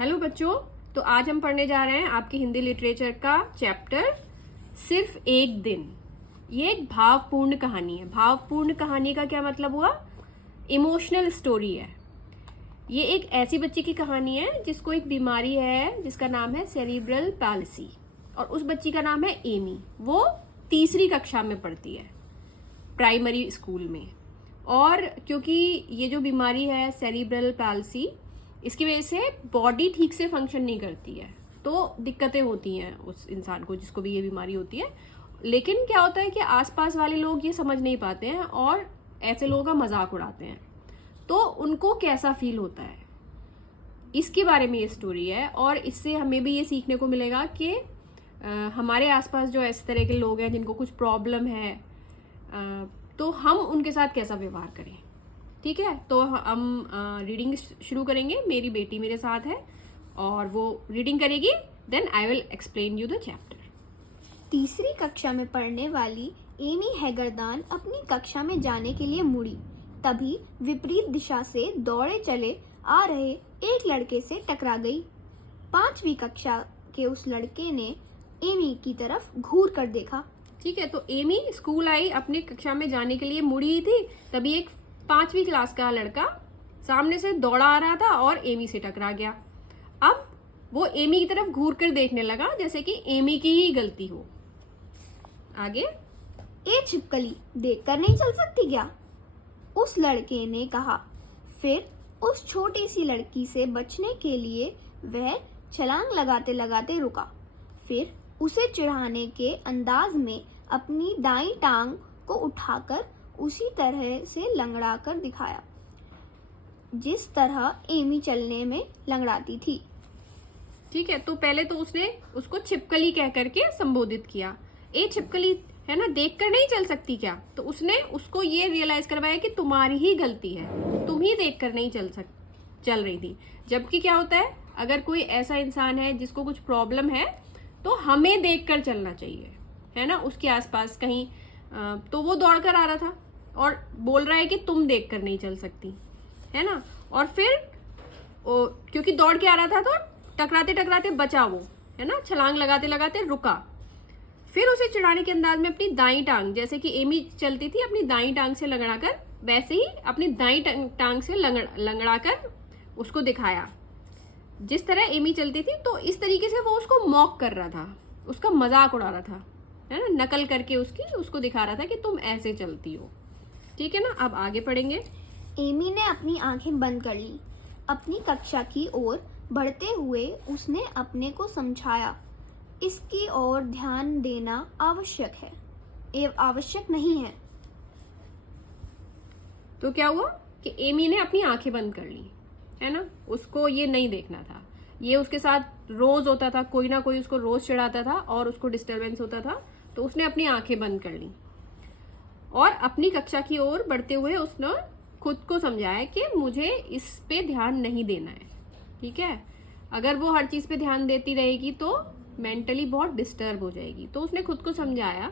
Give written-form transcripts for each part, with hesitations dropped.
Hello बच्चों, तो आज हम पढ़ने जा रहे हैं आपकी हिंदी लिटरेचर का चैप्टर सिर्फ एक दिन। ये एक भावपूर्ण कहानी है। भावपूर्ण कहानी का क्या मतलब हुआ? इमोशनल स्टोरी है। ये एक ऐसी बच्ची की कहानी है जिसको एक बीमारी है जिसका नाम है सेरिब्रल पैल्सी, और उस बच्ची का नाम है एमी। वो तीसरी कक्षा में पढ़ती है प्राइमरी स्कूल में। और क्योंकि ये जो बीमारी है सेरिब्रल पैल्सी, इसकी वजह से बॉडी ठीक से फंक्शन नहीं करती है, तो दिक्कतें होती हैं उस इंसान को जिसको भी ये बीमारी होती है। लेकिन क्या होता है कि आसपास वाले लोग ये समझ नहीं पाते हैं और ऐसे लोगों का मजाक उड़ाते हैं, तो उनको कैसा फील होता है, इसके बारे में ये स्टोरी है। और इससे हमें भी ये सीखने को मिलेगा कि हमारे आसपास जो इस तरह के लोग हैं जिनको कुछ प्रॉब्लम है, तो हम उनके साथ कैसा व्यवहार करें। ठीक है, तो हम रीडिंग शुरू करेंगे। मेरी बेटी मेरे साथ है और वो रीडिंग करेगी, then I will explain you the chapter. तीसरी कक्षा में पढ़ने वाली एमी हैगरदान अपनी कक्षा में जाने के लिए मुड़ी। तभी विपरीत दिशा से दौड़े चले आ रहे एक लड़के से टकरा गई। 5वीं कक्षा के उस लड़के ने एमी की तरफ घूर कर देखा। ठीक है, तो एमी स्कूल आई, अपनी कक्षा में जाने के लिए मुड़ी ही थी, तभी एक 5वीं क्लास का लड़का सामने से दौड़ा आ रहा था और एमी से टकरा गया। अब वो एमी की तरफ घूर कर देखने लगा जैसे कि एमी की ही गलती हो। आगे, ए छिपकली, देख कर नहीं चल सकती क्या? उस लड़के ने कहा। फिर उस छोटी सी लड़की से बचने के लिए वह छलांग लगाते लगाते रुका। फिर उसे चिढ़ाने के अंदाज में अपनी दाईं टांग को उठाकर उसी तरह से लंगड़ा कर दिखाया जिस तरह एमी चलने में लंगड़ाती थी। ठीक है, तो पहले तो उसने उसको छिपकली कह करके संबोधित किया। ए छिपकली, है ना, देख कर नहीं चल सकती क्या? तो उसने उसको ये रियलाइज करवाया कि तुम्हारी ही गलती है, तुम ही देख कर नहीं चल रही थी। जबकि क्या होता है, अगर कोई ऐसा इंसान है जिसको कुछ प्रॉब्लम है तो हमें देख कर चलना चाहिए, है ना, उसके आसपास कहीं। तो वो दौड़ कर आ रहा था और बोल रहा है कि तुम देख कर नहीं चल सकती, है ना। और फिर क्योंकि दौड़ के आ रहा था तो टकराते टकराते बचा वो, है ना, छलांग लगाते लगाते रुका। फिर उसे चिढ़ाने के अंदाज में अपनी दाईं टांग, जैसे कि एमी चलती थी अपनी दाईं टांग से लंगड़ा कर, वैसे ही अपनी दाईं टांग से लंगड़ा कर उसको दिखाया जिस तरह एमी चलती थी। तो इस तरीके से वो उसको मॉक कर रहा था, उसका मजाक उड़ा रहा था, है ना, नकल करके उसको दिखा रहा था कि तुम ऐसे चलती हो। ठीक है ना, अब आगे पढ़ेंगे। एमी ने अपनी आंखें बंद कर ली। अपनी कक्षा की ओर बढ़ते हुए उसने अपने को समझाया, इसकी ओर ध्यान देना आवश्यक है, आवश्यक नहीं है। तो क्या हुआ कि एमी ने अपनी आंखें बंद कर ली, है ना, उसको ये नहीं देखना था। ये उसके साथ रोज होता था, कोई ना कोई उसको रोज चिढ़ाता था और उसको डिस्टरबेंस होता था, तो उसने अपनी आंखें बंद कर ली और अपनी कक्षा की ओर बढ़ते हुए उसने खुद को समझाया कि मुझे इस पे ध्यान नहीं देना है। ठीक है, अगर वो हर चीज पे ध्यान देती रहेगी तो मेंटली बहुत डिस्टर्ब हो जाएगी। तो उसने खुद को समझाया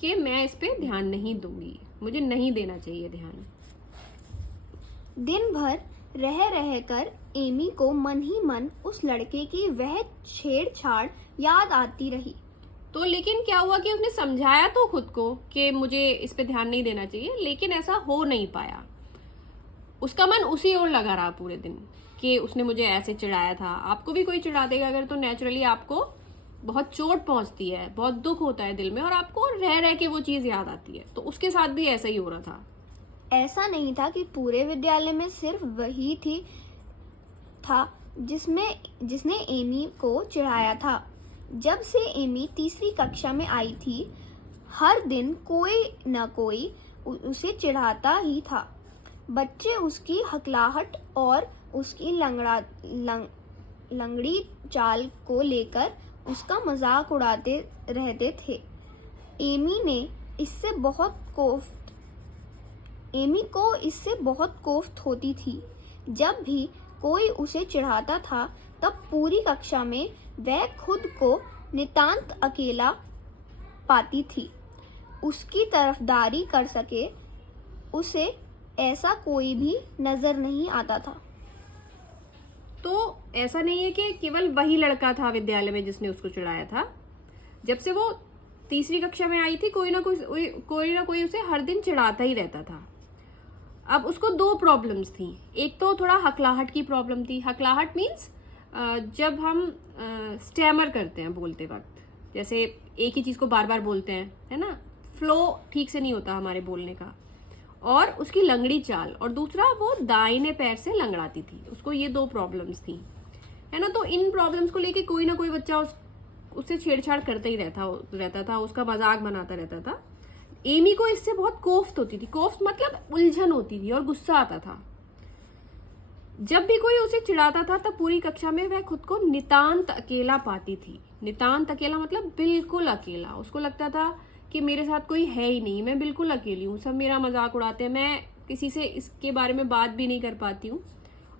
कि मैं इस पे ध्यान नहीं दूंगी, मुझे नहीं देना चाहिए ध्यान। दिन भर रह कर एमी को मन ही मन उस लड़के की वह छेड़छाड़ याद आती रही। तो लेकिन क्या हुआ कि उसने समझाया तो खुद को कि मुझे इस पे ध्यान नहीं देना चाहिए, लेकिन ऐसा हो नहीं पाया। उसका मन उसी ओर लगा रहा पूरे दिन कि उसने मुझे ऐसे चिढ़ाया था। आपको भी कोई चिढ़ा देगा अगर, तो नेचुरली आपको बहुत चोट पहुंचती है, बहुत दुख होता है दिल में, और आपको रह रह के वो चीज याद आती है। तो उसके साथ भी ऐसा ही हो रहा था। ऐसा नहीं था कि पूरे विद्यालय में सिर्फ वही था जिसने एमी को चिढ़ाया था। जब से एमी तीसरी कक्षा में आई थी, हर दिन कोई न कोई उसे चिढ़ाता ही था। बच्चे उसकी हकलाहट और उसकी लंगड़ी चाल को लेकर उसका मजाक उड़ाते रहते थे। एमी को इससे बहुत कोफ्त होती थी। जब भी कोई उसे चिढ़ाता था तब पूरी कक्षा में वह खुद को नितांत अकेला पाती थी। उसकी तरफदारी कर सके उसे ऐसा कोई भी नजर नहीं आता था। तो ऐसा नहीं है कि केवल वही लड़का था विद्यालय में जिसने उसको चिढ़ाया था। जब से वो तीसरी कक्षा में आई थी कोई ना कोई उसे हर दिन चिढ़ाता ही रहता था। अब उसको दो प्रॉब्लम्स थी। एक तो थोड़ा हकलाहट की प्रॉब्लम थी। हकलाहट मीन्स जब हम स्टैमर करते हैं बोलते वक्त, जैसे एक ही चीज़ को बार बार बोलते हैं, है ना, फ्लो ठीक से नहीं होता हमारे बोलने का। और उसकी लंगड़ी चाल, और दूसरा वो दाहिने पैर से लंगड़ाती थी। उसको ये दो प्रॉब्लम्स थी, है ना। तो इन प्रॉब्लम्स को लेके कोई ना कोई बच्चा उससे छेड़छाड़ करता ही रहता था, उसका मजाक बनाता रहता था। एमी को इससे बहुत कोफ्त होती थी। कोफ्त मतलब उलझन होती थी और गुस्सा आता था। जब भी कोई उसे चिढ़ाता था तब पूरी कक्षा में वह खुद को नितांत अकेला पाती थी। नितांत अकेला मतलब बिल्कुल अकेला। उसको लगता था कि मेरे साथ कोई है ही नहीं, मैं बिल्कुल अकेली हूँ, सब मेरा मजाक उड़ाते हैं, मैं किसी से इसके बारे में बात भी नहीं कर पाती हूँ,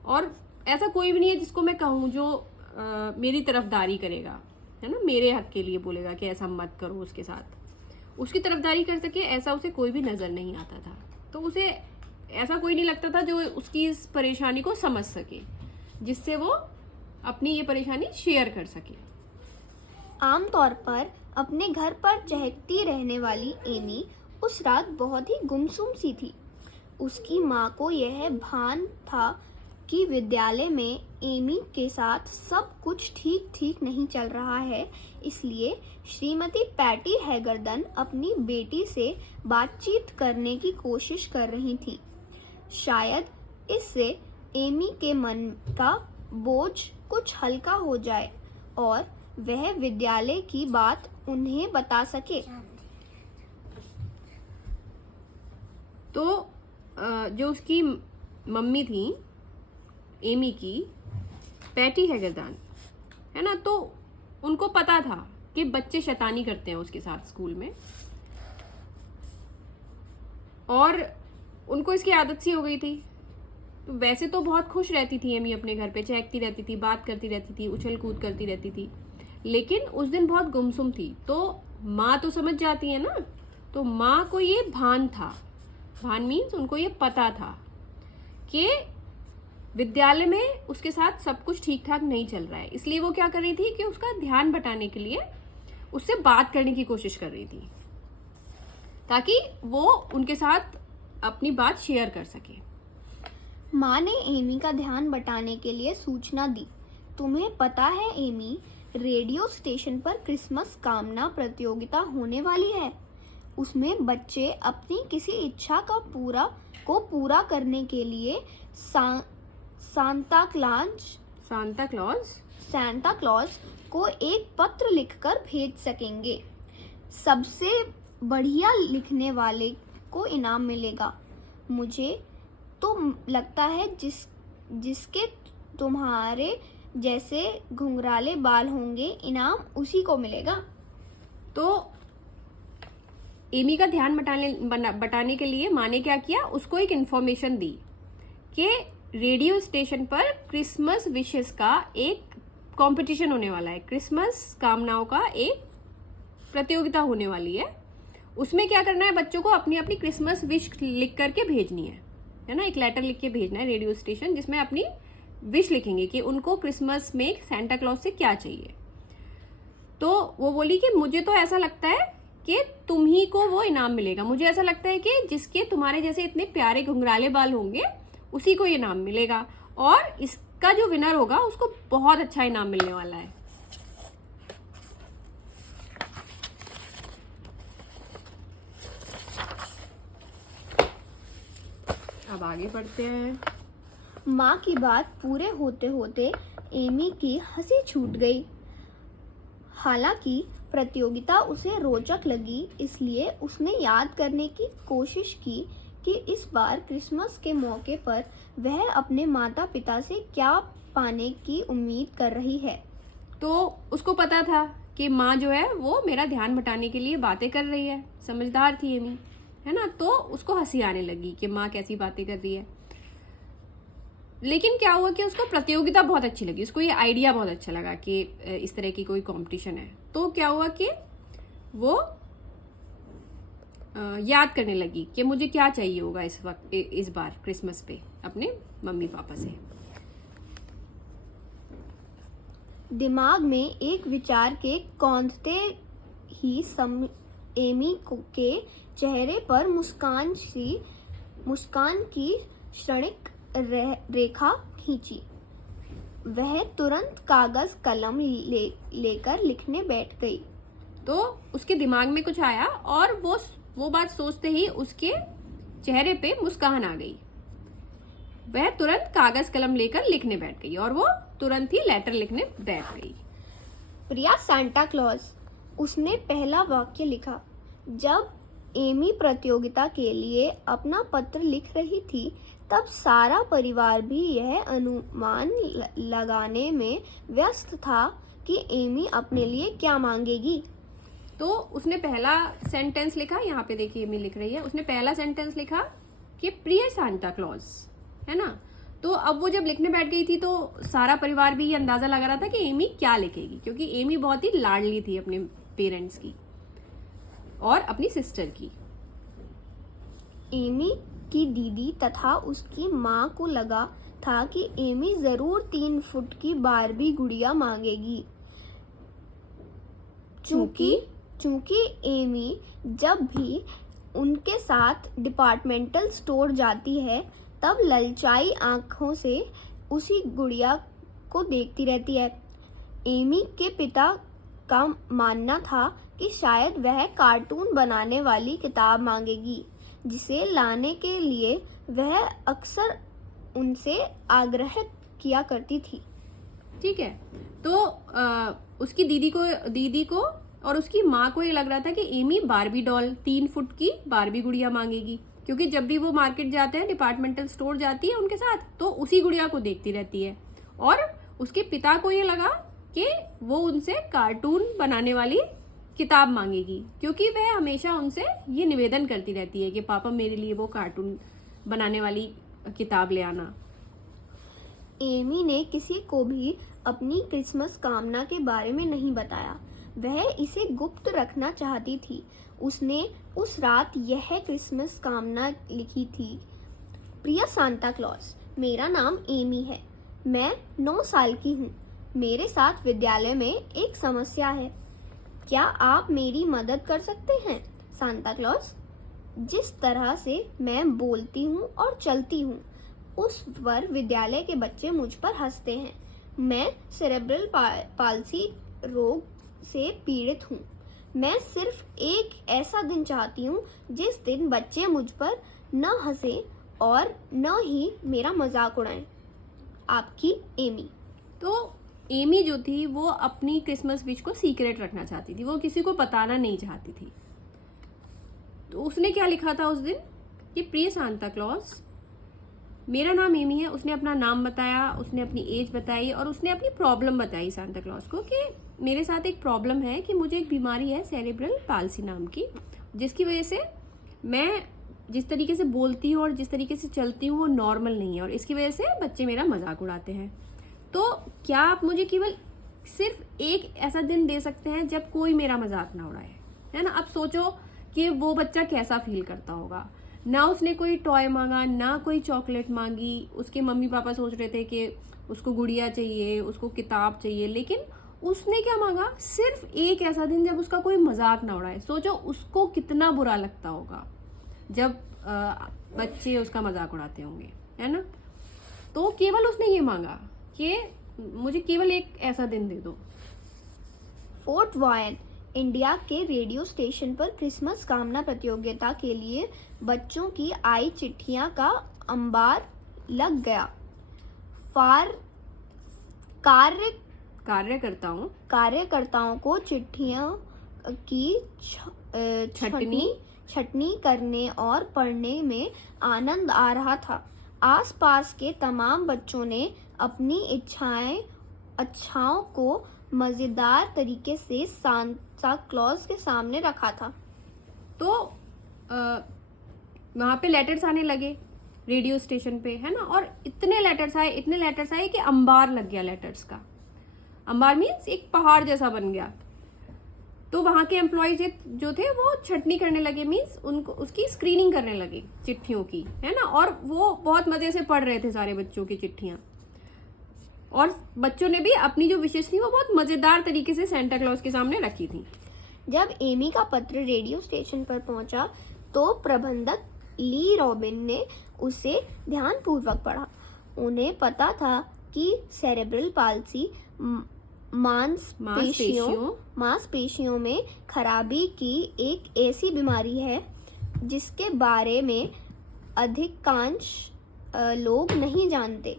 और ऐसा कोई भी नहीं है जिसको मैं कहूँ जो मेरी तरफदारी करेगा, है ना, मेरे हक के लिए बोलेगा कि ऐसा मत करो, उसके साथ उसकी तरफदारी कर सके, ऐसा उसे कोई भी नज़र नहीं आता था। तो उसे ऐसा कोई नहीं लगता था जो उसकी इस परेशानी को समझ सके, जिससे वो अपनी ये परेशानी शेयर कर सके। आमतौर पर अपने घर पर चहकती रहने वाली एमी उस रात बहुत ही गुमसुम सी थी। उसकी माँ को यह भान था कि विद्यालय में एमी के साथ सब कुछ ठीक ठीक नहीं चल रहा है, इसलिए श्रीमती पैटी हैगरदन अपनी बेटी से बातचीत करने की कोशिश कर रही थी। शायद इससे एमी के मन का बोझ कुछ हल्का हो जाए और वह विद्यालय की बात उन्हें बता सके। तो जो उसकी मम्मी थी एमी की, पैटी हैगरदान, है ना, तो उनको पता था कि बच्चे शैतानी करते हैं उसके साथ स्कूल में, और उनको इसकी आदत सी हो गई थी। तो वैसे तो बहुत खुश रहती थी एमी अपने घर पे, चहकती रहती थी, बात करती रहती थी, उछल कूद करती रहती थी, लेकिन उस दिन बहुत गुमसुम थी। तो माँ तो समझ जाती है ना, तो माँ को ये भान था। भान मीन्स उनको ये पता था कि विद्यालय में उसके साथ सब कुछ ठीक ठाक नहीं चल रहा है, इसलिए वो क्या कर रही थी कि उसका ध्यान बटाने के लिए उससे बात करने की कोशिश कर रही थी, ताकि वो उनके साथ अपनी बात शेयर कर सके। माँ ने एमी का ध्यान बटाने के लिए सूचना दी। तुम्हें पता है एमी, रेडियो स्टेशन पर क्रिसमस कामना प्रतियोगिता होने वाली है। उसमें बच्चे अपनी किसी इच्छा का पूरा करने के लिए सांता क्लॉज को एक पत्र लिखकर भेज सकेंगे। सबसे बढ़िया लिखने वाले को इनाम मिलेगा। मुझे तो लगता है जिसके तुम्हारे जैसे घुंघराले बाल होंगे, इनाम उसी को मिलेगा। तो एमी का ध्यान बटाने के लिए माँ ने क्या किया, उसको एक इन्फॉर्मेशन दी कि रेडियो स्टेशन पर क्रिसमस विशेस का एक कंपटीशन होने वाला है, क्रिसमस कामनाओं का एक प्रतियोगिता होने वाली है। उसमें क्या करना है, बच्चों को अपनी अपनी क्रिसमस विश लिख करके भेजनी है ना, एक लेटर लिख के भेजना है रेडियो स्टेशन, जिसमें अपनी विश लिखेंगे कि उनको क्रिसमस में सेंटा क्लॉज से क्या चाहिए। तो वो बोली कि मुझे तो ऐसा लगता है कि तुम ही को वो इनाम मिलेगा। मुझे ऐसा लगता है कि जिसके तुम्हारे जैसे इतने प्यारे घुंघराले बाल होंगे उसी को ये इनाम मिलेगा, और इसका जो विनर होगा उसको बहुत अच्छा इनाम मिलने वाला है। अब आगे बढ़ते हैं। माँ की बात पूरे होते होते एमी की हंसी छूट गई। हालांकि प्रतियोगिता उसे रोचक लगी, इसलिए उसने याद करने की कोशिश की कि इस बार क्रिसमस के मौके पर वह अपने माता पिता से क्या पाने की उम्मीद कर रही है। तो उसको पता था कि माँ जो है वो मेरा ध्यान बटाने के लिए बातें कर रही है। समझदार थी एमी, है ना, तो उसको हंसी आने लगी कि माँ कैसी बातें कर रही है। लेकिन क्या हुआ कि उसको प्रतियोगिता बहुत अच्छी लगी, उसको ये आइडिया बहुत अच्छा लगा कि इस तरह की कोई कंपटीशन है। तो क्या हुआ कि वो याद करने लगी कि मुझे क्या चाहिए होगा इस बार क्रिसमस पे अपने मम्मी पापा से। दिमाग में एक विचार के कौंधते ही एमी के चेहरे पर मुस्कान की क्षणिक रेखा खींची। वह तुरंत कागज कलम लेकर लिखने बैठ गई। तो उसके दिमाग में कुछ आया और वो बात सोचते ही उसके चेहरे पे मुस्कान आ गई। वह तुरंत कागज कलम लेकर लिखने बैठ गई और वो तुरंत ही लेटर लिखने बैठ गई। प्रिया सांता क्लॉज, उसने पहला वाक्य लिखा। जब एमी प्रतियोगिता के लिए अपना पत्र लिख रही थी तब सारा परिवार भी यह अनुमान लगाने में व्यस्त था कि एमी अपने लिए क्या मांगेगी। तो उसने पहला सेंटेंस लिखा, यहाँ पे देखिए एमी लिख रही है, उसने पहला सेंटेंस लिखा कि प्रिय सांता क्लॉज, है ना। तो अब वो जब लिखने बैठ गई थी तो सारा परिवार भी ये अंदाजा लगा रहा था कि एमी क्या लिखेगी, क्योंकि एमी बहुत ही लाडली थी अपने पेरेंट्स की और अपनी सिस्टर की। एमी की दीदी तथा उसकी माँ को लगा था कि एमी जरूर 3 फुट की बारबी गुड़िया मांगेगी। चूंकि एमी जब भी उनके साथ डिपार्टमेंटल स्टोर जाती है तब ललचाई आंखों से उसी गुड़िया को देखती रहती है। एमी के पिता का मानना था कि शायद वह कार्टून बनाने वाली किताब मांगेगी, जिसे लाने के लिए वह अक्सर उनसे आग्रह किया करती थी। ठीक है, तो उसकी दीदी को और उसकी माँ को ये लग रहा था कि एमी बारबी डॉल 3 फुट की बारबी गुड़िया मांगेगी, क्योंकि जब भी वो मार्केट जाते हैं, डिपार्टमेंटल स्टोर जाती है उनके साथ, तो उसी गुड़िया को देखती रहती है। और उसके पिता को ये लगा कि वो उनसे कार्टून बनाने वाली किताब मांगेगी, क्योंकि वह हमेशा उनसे ये निवेदन करती रहती है कि पापा मेरे लिए वो कार्टून बनाने वाली किताब ले आना। एमी ने किसी को भी अपनी क्रिसमस कामना के बारे में नहीं बताया। वह इसे गुप्त रखना चाहती थी। उसने उस रात यह क्रिसमस कामना लिखी थी। प्रिय सांता क्लॉज, मेरा नाम एमी है। मैं 9 साल की हूँ। मेरे साथ विद्यालय में एक समस्या है। क्या आप मेरी मदद कर सकते हैं सांता क्लॉज? जिस तरह से मैं बोलती हूँ और चलती हूँ उस पर विद्यालय के बच्चे मुझ पर हंसते हैं। मैं सेरेब्रल पाल्सी रोग से पीड़ित हूँ। मैं सिर्फ एक ऐसा दिन चाहती हूँ जिस दिन बच्चे मुझ पर न हंसे और न ही मेरा मजाक उड़ाएं। आपकी एमी। तो एमी जो थी वो अपनी क्रिसमस विश को सीक्रेट रखना चाहती थी, वो किसी को बताना नहीं चाहती थी। तो उसने क्या लिखा था उस दिन कि प्रिय सांता क्लॉज, मेरा नाम एमी है। उसने अपना नाम बताया, उसने अपनी एज बताई और उसने अपनी प्रॉब्लम बताई सांता क्लॉज को कि मेरे साथ एक प्रॉब्लम है कि मुझे एक बीमारी है सेरेब्रल पाल्सी नाम की, जिसकी वजह से मैं जिस तरीके से बोलती हूँ और जिस तरीके से चलती हूँ वो नॉर्मल नहीं है और इसकी वजह से बच्चे मेरा मजाक उड़ाते हैं। तो क्या आप मुझे केवल सिर्फ एक ऐसा दिन दे सकते हैं जब कोई मेरा मजाक ना उड़ाए, है ना। अब सोचो कि वो बच्चा कैसा फील करता होगा। ना उसने कोई टॉय मांगा, ना कोई चॉकलेट मांगी। उसके मम्मी पापा सोच रहे थे कि उसको गुड़िया चाहिए, उसको किताब चाहिए, लेकिन उसने क्या मांगा? सिर्फ एक ऐसा दिन जब उसका कोई मजाक ना उड़ाए। सोचो उसको कितना बुरा लगता होगा जब बच्चे उसका मजाक उड़ाते होंगे, है ना। तो केवल उसने ये मांगा कि मुझे केवल एक ऐसा दिन दे दो। फोर्ट वायन इंडिया के रेडियो स्टेशन पर क्रिसमस कामना प्रतियोगिता के लिए बच्चों की आई चिट्ठियां का अंबार लग गया। कार्यकर्ताओं को चिट्ठियों की छटनी करने और पढ़ने में आनंद आ रहा था। आसपास के तमाम बच्चों ने अपनी इच्छाओं को मजेदार तरीके से सांता क्लॉज के सामने रखा था। तो वहां पे लेटर्स आने लगे रेडियो स्टेशन पे, है ना। और इतने लेटर्स आए कि अंबार लग गया लेटर्स का। अंबार मीन्स एक पहाड़ जैसा बन गया। तो वहां के एम्प्लॉयज जो थे वो छटनी करने लगे, मीन्स उनको उसकी स्क्रीनिंग करने लगे चिट्ठियों की, है ना। और वो बहुत मजे से पढ़ रहे थे सारे बच्चों की चिट्ठियां। और बच्चों ने भी अपनी जो विशेष थी वो बहुत मजेदार तरीके से सेंटा क्लॉज के सामने रखी थी। जब एमी का पत्र रेडियो स्टेशन पर पहुंचा तो प्रबंधक ली रॉबिन ने उसे ध्यानपूर्वक पढ़ा। उन्हें पता था कि सेरेब्रल पाल्सी मांसपेशियों में खराबी की एक ऐसी बीमारी है जिसके बारे में अधिकांश लोग नहीं जानते।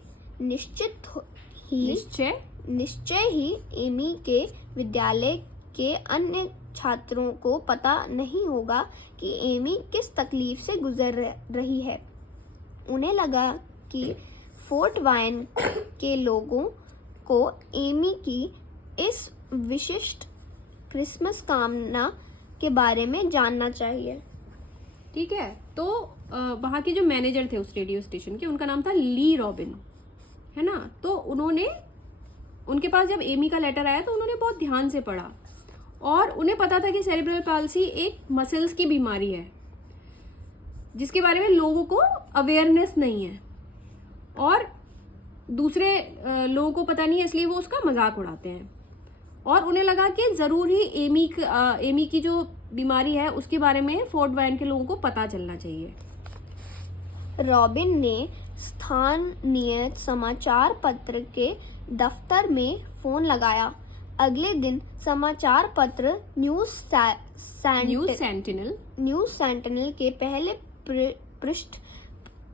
निश्चय ही एमी के विद्यालय के अन्य छात्रों को पता नहीं होगा कि एमी किस तकलीफ से गुजर रही है। उन्हें लगा कि फोर्ट वायन के लोगों को एमी की इस विशिष्ट क्रिसमस कामना के बारे में जानना चाहिए। ठीक है, तो वहाँ के जो मैनेजर थे उस रेडियो स्टेशन के, उनका नाम था ली रॉबिन, है ना। तो उनके पास जब एमी का लेटर आया तो उन्होंने बहुत ध्यान से पढ़ा और उन्हें पता था कि सेरेब्रल पाल्सी एक मसल्स की बीमारी है जिसके बारे में लोगों को अवेयरनेस नहीं है और दूसरे लोगों को पता नहीं है, इसलिए वो उसका मजाक उड़ाते हैं। और उन्हें लगा कि जरूर ही एमी की जो बीमारी है उसके बारे में फोर्ट वायन के लोगों को पता चलना चाहिए। रॉबिन ने स्थानीय समाचार पत्र के दफ्तर में फोन लगाया। अगले दिन समाचार पत्र न्यूज सेंटिनल के पहले पृष्ठ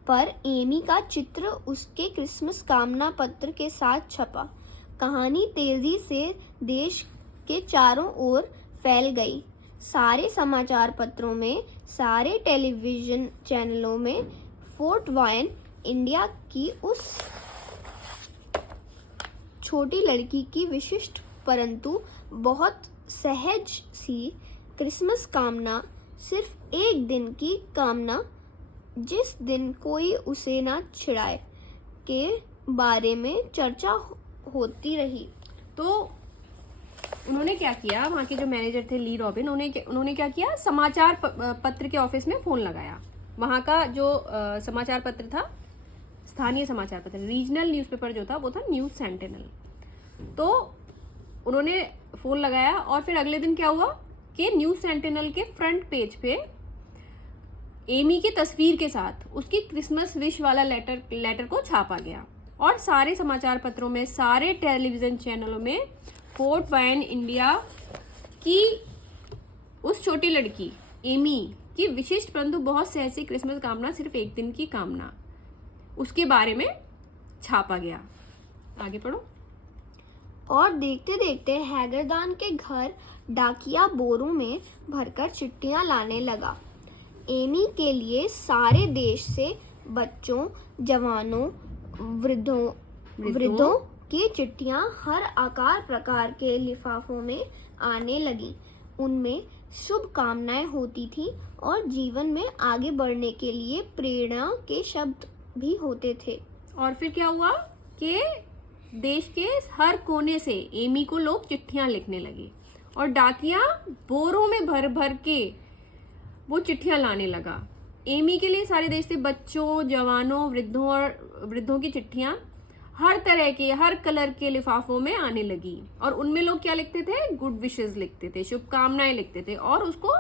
पर एमी का चित्र उसके क्रिसमस कामना पत्र के साथ छपा। कहानी तेजी से देश के चारों ओर फैल गई। सारे समाचार पत्रों में, सारे टेलीविजन चैनलों में फोर्ट वायन इंडिया की उस छोटी लड़की की विशिष्ट परंतु बहुत सहज सी क्रिसमस कामना, सिर्फ एक दिन की कामना जिस दिन कोई उसे ना छिड़ाए, के बारे में चर्चा होती रही। तो उन्होंने क्या किया, वहाँ के जो मैनेजर थे ली रॉबिन, उन्होंने क्या किया, समाचार पत्र के ऑफिस में फोन लगाया। वहाँ का जो समाचार पत्र था, स्थानीय समाचार पत्र, रीजनल न्यूज़पेपर जो था वो था न्यूज सेंटिनल। तो उन्होंने फोन लगाया और फिर अगले दिन क्या हुआ कि न्यूज सेंटिनल के फ्रंट पेज पे एमी की तस्वीर के साथ उसकी क्रिसमस विश वाला लेटर को छापा गया और सारे समाचार पत्रों में, सारे टेलीविजन चैनलों में फोर्ट वायन इंडिया की उस छोटी लड़की एमी की विशिष्ट परंतु बहुत सहज क्रिसमस कामना, सिर्फ एक दिन की कामना, उसके बारे में छापा गया। आगे पढ़ो। और देखते देखते हैगरदान के घर डाकिया बोरों में भरकर चिट्ठियां लाने लगा। एमी के लिए सारे देश से बच्चों, जवानों, वृद्धों की चिट्ठियां हर आकार प्रकार के लिफाफों में आने लगी। उनमें शुभकामनाएं होती थी और जीवन में आगे बढ़ने के लिए प्रेरणा के शब्द भी होते थे। और फिर क्या हुआ कि देश के हर कोने से एमी को लोग चिट्ठियां लिखने लगे और डाकिया बोरों में भर भर के वो चिट्ठियां लाने लगा। एमी के लिए सारे देश से बच्चों, जवानों, वृद्धों की चिट्ठियां हर तरह के, हर कलर के लिफाफों में आने लगी और उनमें लोग क्या लिखते थे, गुड विशेस लिखते थे, शुभकामनाएं लिखते थे और उसको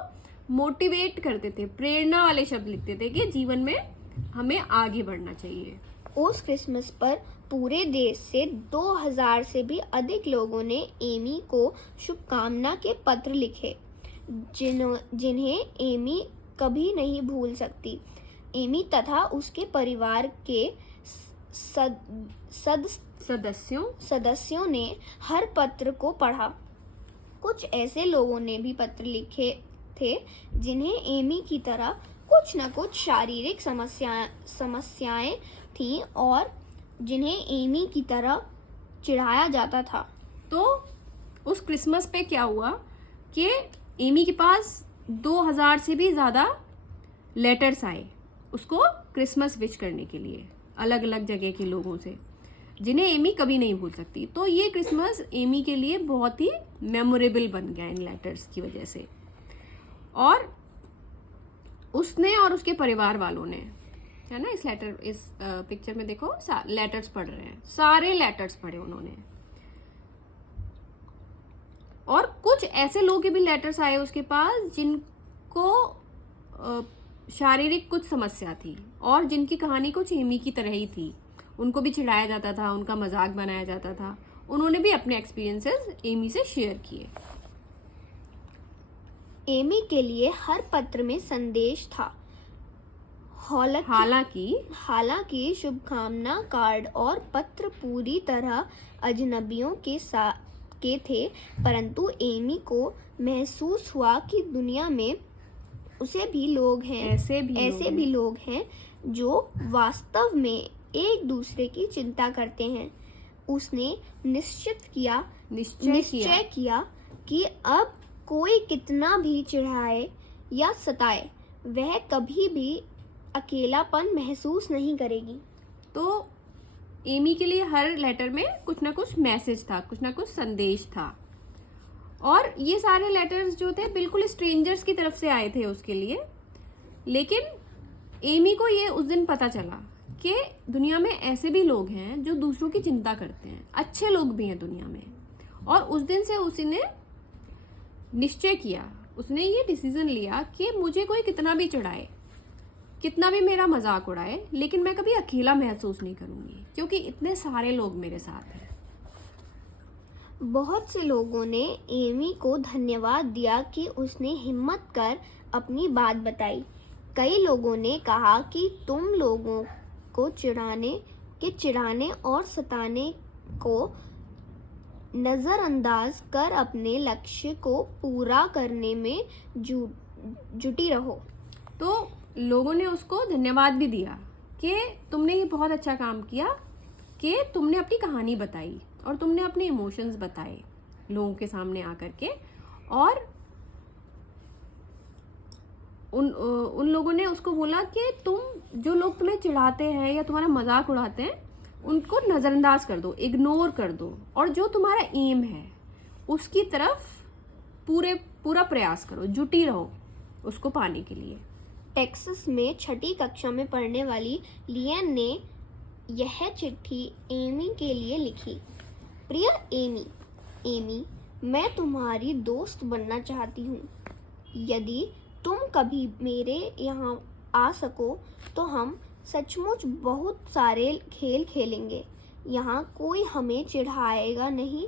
मोटिवेट करते थे, प्रेरणा वाले शब्द लिखते थे कि जीवन में हमें आगे बढ़ना चाहिए। उस क्रिसमस पर पूरे देश से 2000 से भी अधिक लोगों ने एमी को शुभकामना के पत्र लिखे जिन्हें एमी कभी नहीं भूल सकती। एमी तथा उसके परिवार के सदस्यों ने हर पत्र को पढ़ा। कुछ ऐसे लोगों ने भी पत्र लिखे थे जिन्हें एमी की तरह कुछ न कुछ शारीरिक समस्याएं थीं और जिन्हें एमी की तरह चिढ़ाया जाता था। तो उस क्रिसमस पे क्या हुआ कि एमी के पास 2000 से भी ज़्यादा लेटर्स आए उसको क्रिसमस विश करने के लिए, अलग अलग जगह के लोगों से, जिन्हें एमी कभी नहीं भूल सकती। तो ये क्रिसमस एमी के लिए बहुत ही मेमोरेबल बन गया इन लेटर्स की वजह से। और उसने और उसके परिवार वालों ने है ना। इस पिक्चर में देखो लेटर्स पढ़ रहे हैं, सारे लेटर्स पढ़े उन्होंने। और कुछ ऐसे लोगों के भी लेटर्स आए उसके पास जिनको शारीरिक कुछ समस्या थी और जिनकी कहानी कुछ एमी की तरह ही थी। उनको भी चिढ़ाया जाता था, उनका मजाक बनाया जाता था। उन्होंने भी अपने एक्सपीरियंसेस एमी से शेयर किए। एमी के लिए हर पत्र में संदेश था। हालांकि शुभकामना कार्ड और पत्र पूरी तरह अजनबियों के थे, परंतु एमी को महसूस हुआ कि दुनिया में ऐसे भी लोग हैं जो वास्तव में एक दूसरे की चिंता करते हैं। उसने निश्चय किया कि अब कोई कितना भी चिढ़ाए या सताए, वह कभी भी अकेलापन महसूस नहीं करेगी। तो एमी के लिए हर लेटर में कुछ ना कुछ मैसेज था, कुछ ना कुछ संदेश था। और ये सारे लेटर्स जो थे बिल्कुल स्ट्रेंजर्स की तरफ से आए थे उसके लिए। लेकिन एमी को ये उस दिन पता चला कि दुनिया में ऐसे भी लोग हैं जो दूसरों की चिंता करते हैं, अच्छे लोग भी हैं दुनिया में। और उस दिन से उसने निश्चय किया, उसने ये डिसीजन लिया कि मुझे कोई कितना भी चिढ़ाए, कितना भी मेरा मजाक उड़ाए, लेकिन मैं कभी अकेला महसूस नहीं करूंगी, क्योंकि इतने सारे लोग मेरे साथ हैं। बहुत से लोगों ने एमी को धन्यवाद दिया कि उसने हिम्मत कर अपनी बात बताई। कई लोगों ने कहा कि तुम लोगों को चिढ़ाने और सताने को नजरअंदाज कर अपने लक्ष्य को पूरा करने में जुटी रहो। तो लोगों ने उसको धन्यवाद भी दिया कि तुमने ये बहुत अच्छा काम किया कि तुमने अपनी कहानी बताई और तुमने अपने इमोशंस बताए लोगों के सामने आकर के। और उन लोगों ने उसको बोला कि तुम जो लोग तुम्हें चिढ़ाते हैं या तुम्हारा मजाक उड़ाते हैं उनको नजरअंदाज कर दो, इग्नोर कर दो, और जो तुम्हारा एम है उसकी तरफ पूरा प्रयास करो, जुटी रहो उसको पाने के लिए। टेक्सास में 6ठी कक्षा में पढ़ने वाली लियन ने यह चिट्ठी एमी के लिए लिखी। प्रिय एमी, मैं तुम्हारी दोस्त बनना चाहती हूँ। यदि तुम कभी मेरे यहाँ आ सको तो हम सचमुच बहुत सारे खेल खेलेंगे। यहाँ कोई हमें चिढ़ाएगा नहीं,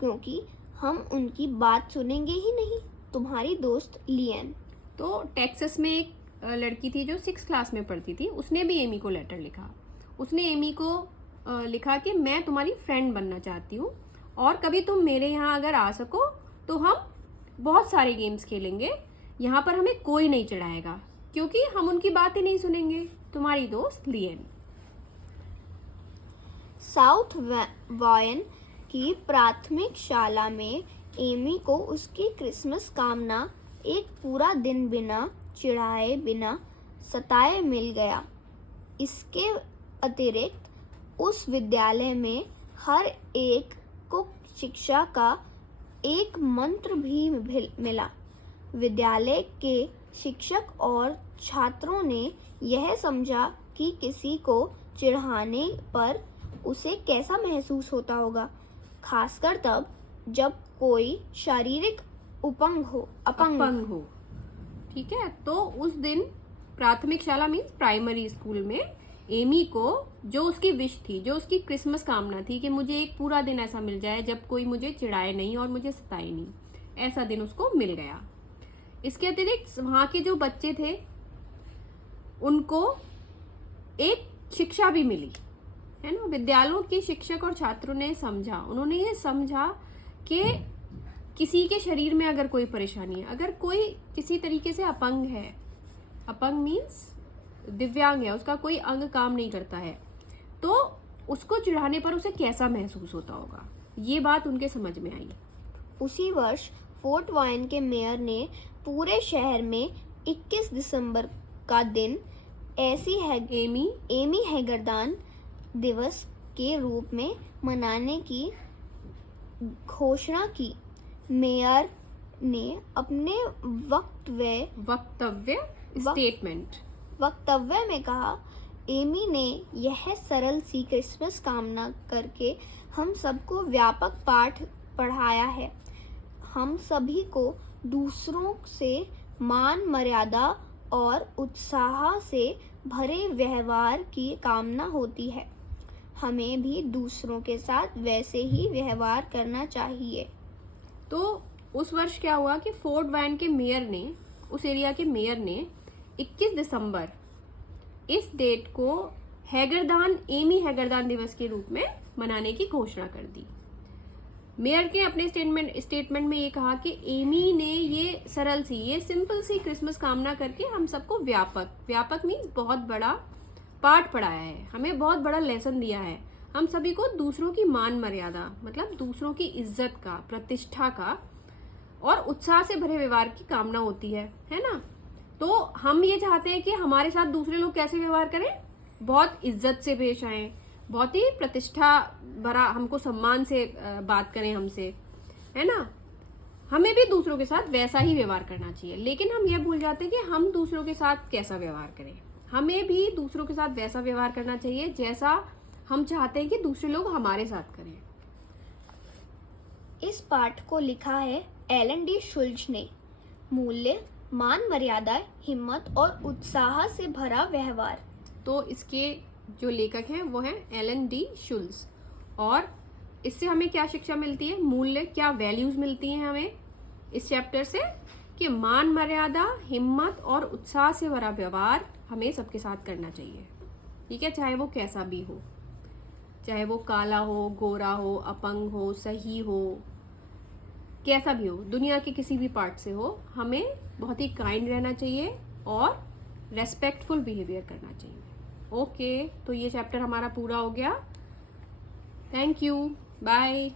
क्योंकि हम उनकी बात सुनेंगे ही नहीं। तुम्हारी दोस्त लियन। तो टेक्सास में एक लड़की थी जो 6th क्लास में पढ़ती थी, उसने भी एमी को लेटर लिखा। उसने एमी को लिखा कि मैं तुम्हारी फ्रेंड बनना चाहती हूँ और कभी तुम मेरे यहाँ अगर आ सको तो हम बहुत सारे गेम्स खेलेंगे। यहाँ पर हमें कोई नहीं चिढ़ाएगा क्योंकि हम उनकी बात ही नहीं सुनेंगे। तुम्हारी दोस्त लियन। साउथ वायन की प्राथमिक शाला में एमी को उसकी क्रिसमस कामना एक पूरा दिन बिना चिढ़ाए बिना सताए मिल गया। इसके अतिरिक्त उस विद्यालय में हर एक को शिक्षा का एक मंत्र भी मिला। विद्यालय के शिक्षक और छात्रों ने यह समझा कि किसी को चिढ़ाने पर उसे कैसा महसूस होता होगा, खासकर तब जब कोई शारीरिक अपंग हो। ठीक है। तो उस दिन प्राथमिक शाला मीन्स प्राइमरी स्कूल में एमी को जो उसकी विश थी, जो उसकी क्रिसमस कामना थी कि मुझे एक पूरा दिन ऐसा मिल जाए जब कोई मुझे चिढ़ाए नहीं और मुझे सताए नहीं, ऐसा दिन उसको मिल गया। इसके अतिरिक्त वहाँ के जो बच्चे थे उनको एक शिक्षा भी मिली, है ना। विद्यालयों के शिक्षक और छात्रों ने समझा, उन्होंने ये समझा कि किसी के शरीर में अगर कोई परेशानी है, अगर कोई किसी तरीके से अपंग है, अपंग मीन्स दिव्यांग है, उसका कोई अंग काम नहीं करता है, तो उसको चिढ़ाने पर उसे कैसा महसूस होता होगा, ये बात उनके समझ में आई। उसी वर्ष फोर्ट वायन के मेयर ने पूरे शहर में 21 दिसंबर का दिन एमी हैगरदान दिवस के रूप में मनाने की घोषणा की। मेयर ने अपने वक्तव्य वक्तव्य में कहा, एमी ने यह सरल सी क्रिसमस कामना करके हम सबको व्यापक पाठ पढ़ाया है। हम सभी को दूसरों से मान मर्यादा और उत्साह से भरे व्यवहार की कामना होती है। हमें भी दूसरों के साथ वैसे ही व्यवहार करना चाहिए। तो उस वर्ष क्या हुआ कि फोर्ट वैन के मेयर ने, उस एरिया के मेयर ने 21 दिसंबर इस डेट को एमी हैगरदान दिवस के रूप में मनाने की घोषणा कर दी। मेयर के अपने स्टेटमेंट में ये कहा कि एमी ने ये सरल सी, ये सिंपल सी क्रिसमस कामना करके हम सबको व्यापक मीन्स बहुत बड़ा पाठ पढ़ाया है, हमें बहुत बड़ा लेसन दिया है। हम सभी को दूसरों की मान मर्यादा मतलब दूसरों की इज्जत का, प्रतिष्ठा का और उत्साह से भरे व्यवहार की कामना होती है ना। तो हम ये चाहते हैं कि हमारे साथ दूसरे लोग कैसे व्यवहार करें, बहुत इज्जत से पेश आए, बहुत ही प्रतिष्ठा भरा, हमको सम्मान से बात करें हमसे, है ना। हमें भी दूसरों के साथ वैसा ही व्यवहार करना चाहिए, लेकिन हम ये भूल जाते हैं कि हम दूसरों के साथ कैसा व्यवहार करें। हमें भी दूसरों के साथ वैसा व्यवहार करना चाहिए जैसा हम चाहते हैं कि दूसरे लोग हमारे साथ करें। इस पाठ को लिखा है एलन डी शुल्ज ने। मूल्य, मान मर्यादा, हिम्मत और उत्साह से भरा व्यवहार। तो इसके जो लेखक हैं वो हैं एलन डी शुल्ज। और इससे हमें क्या शिक्षा मिलती है, मूल्य, क्या वैल्यूज मिलती हैं हमें इस चैप्टर से, कि मान मर्यादा, हिम्मत और उत्साह से भरा व्यवहार हमें सबके साथ करना चाहिए। ठीक है, चाहे वो कैसा भी हो, चाहे वो काला हो, गोरा हो, अपंग हो, सही हो, कैसा भी हो, दुनिया के किसी भी पार्ट से हो, हमें बहुत ही काइंड रहना चाहिए और रेस्पेक्टफुल बिहेवियर करना चाहिए। ओके, तो ये चैप्टर हमारा पूरा हो गया। Thank you, bye.